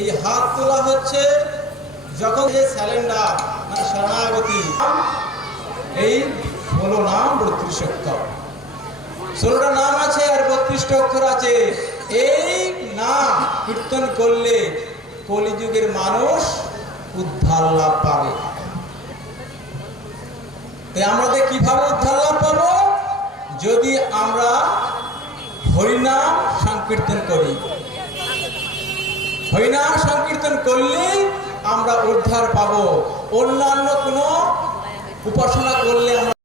এই হাত তোলা হচ্ছে যখন যে স্যালেন্ডার মানে শরণাগতি, এই 16 নাম 32 অক্ষর, 16টা নাম আছে আর 32টা অক্ষর আছে। এই নাম কীর্তন করলে কলিযুগের মানুষ উদ্ধার লাভ পাবে। আমরা কিভাবে উদ্ধার লাভ পাবো? যদি আমরা হরিনাম সংকীর্তন করি। হরিনাম সংকীর্তন করলে আমরা উদ্ধার পাবো। অন্যান্য কোনো উপাসনা করলে আমরা